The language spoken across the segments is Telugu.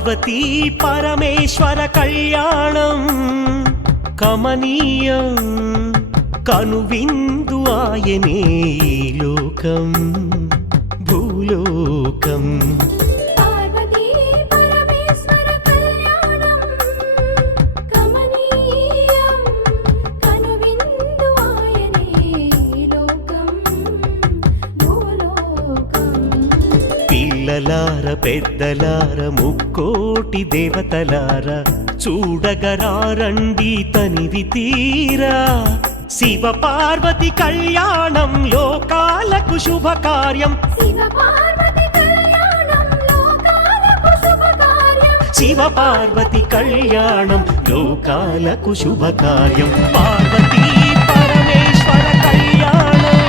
పార్వతీ పరమేశ్వర కళ్యాణం కమనీయం కనువిందు ఆయనే లోకం భూలోకం పిల్లలార పెద్దలార ముక్కోటి దేవతలార చూడగరారండి తనివి తీరా శివ పార్వతి కళ్యాణం లోకాలకు శుభకార్యం శివ పార్వతి కళ్యాణం లోకాలకు శుభకార్యం పార్వతీ పరమేశ్వర కళ్యాణం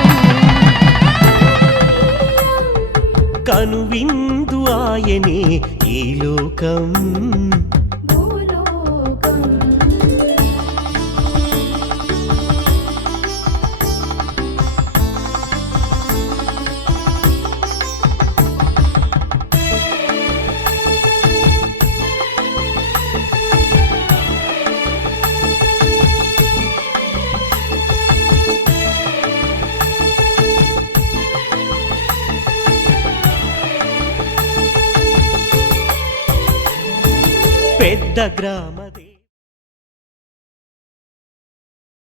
కనువిందు ఆయనే ఈ లోకం పెద్ద గ్రామ